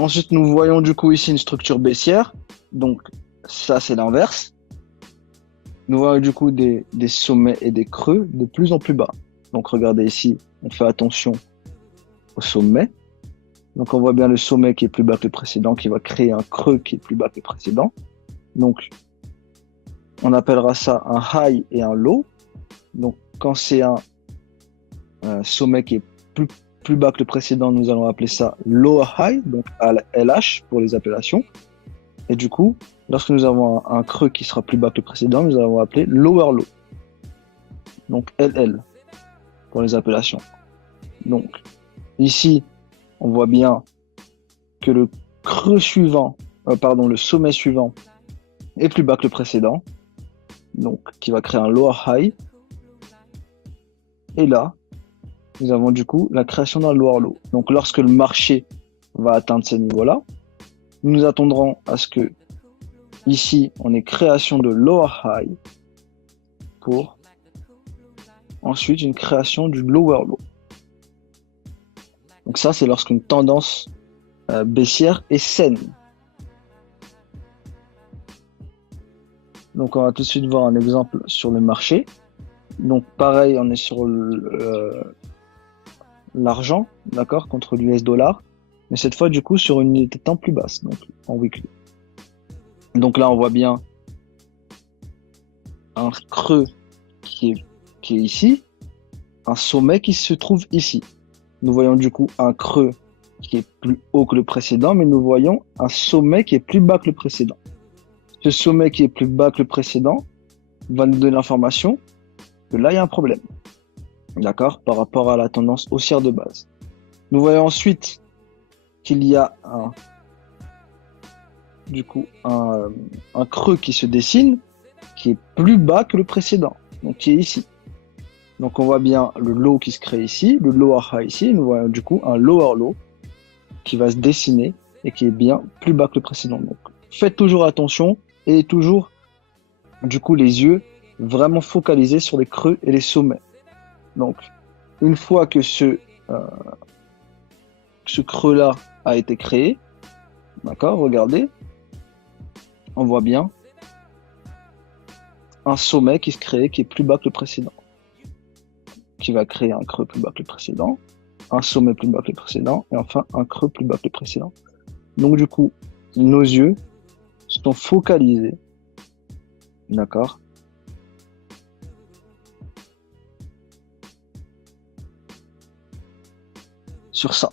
Ensuite, nous voyons du coup ici une structure baissière. Donc, ça, c'est l'inverse. Nous voyons du coup des sommets et des creux de plus en plus bas. Donc, regardez ici, on fait attention au sommet. Donc, on voit bien le sommet qui est plus bas que le précédent, qui va créer un creux qui est plus bas que le précédent. Donc, on appellera ça un high et un low. Donc, quand c'est un sommet qui est plus bas que le précédent, nous allons appeler ça lower high, donc LH pour les appellations. Et du coup, lorsque nous avons un creux qui sera plus bas que le précédent, nous allons appeler lower low. Donc LL pour les appellations. Donc ici, on voit bien que le creux suivant, le sommet suivant est plus bas que le précédent, donc qui va créer un lower high. Et là, nous avons du coup la création d'un lower low. Donc lorsque le marché va atteindre ces niveaux-là, nous nous attendrons à ce que ici, on ait création de lower high pour ensuite une création du lower low. Donc ça, c'est lorsqu'une tendance baissière est saine. Donc on va tout de suite voir un exemple sur le marché. Donc pareil, on est sur l'argent, d'accord, contre l'US dollar, mais cette fois du coup sur une unité de temps plus basse, donc en weekly. Donc là on voit bien un creux qui est ici, un sommet qui se trouve ici. Nous voyons du coup un creux qui est plus haut que le précédent, mais nous voyons un sommet qui est plus bas que le précédent. Ce sommet qui est plus bas que le précédent va nous donner l'information que là, il y a un problème. D'accord? Par rapport à la tendance haussière de base. Nous voyons ensuite qu'il y a un creux qui se dessine, qui est plus bas que le précédent, donc qui est ici. Donc on voit bien le low qui se crée ici, le lower high ici, nous voyons du coup un lower low qui va se dessiner et qui est bien plus bas que le précédent. Donc faites toujours attention et toujours du coup les yeux vraiment focalisés sur les creux et les sommets. Donc une fois que ce creux-là a été créé, d'accord, regardez, on voit bien un sommet qui se crée qui est plus bas que le précédent, qui va créer un creux plus bas que le précédent, un sommet plus bas que le précédent, et enfin un creux plus bas que le précédent. Donc du coup, nos yeux sont focalisés, d'accord, sur ça.